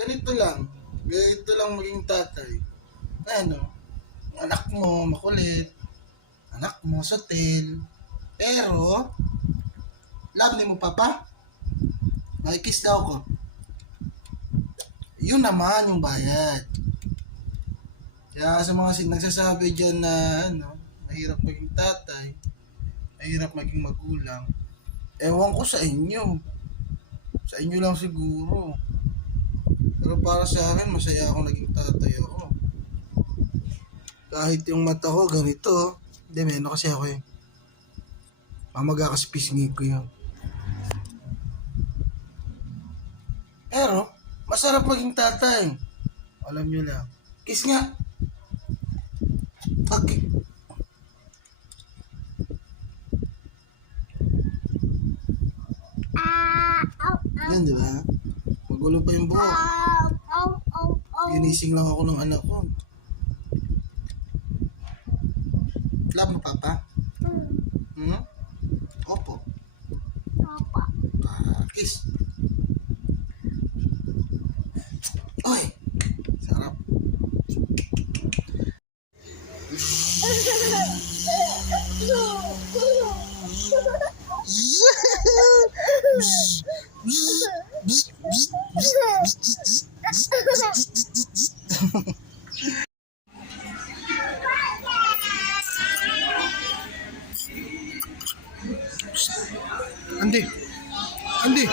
ganito lang. Ganito lang maging tatay. Ano, anak mo, makulit. Anak mo, sutil. Pero, love ni mo, papa. Makikiss daw ko. Yun naman yung bayad. Kaya sa mga nagsasabi dyan na, mahirap maging tatay, mahirap maging magulang, ewan ko sa inyo. Sa inyo lang siguro. Pero para sa akin, masaya ako naging tatay ako. Kahit yung mata ko, ganito. Hindi, meron kasi ako eh. Mamaga kasi pisngi ko yun. Pero, masarap maging tatay. Alam nyo lang. Kiss nga. Okay. Yan, di ba? Magulo pa yung buhok. Ginising lang ako ng anak ko. Love mo, papa? Hmm? Opo. Kiss. Oy! Sarap. Andi. Andi.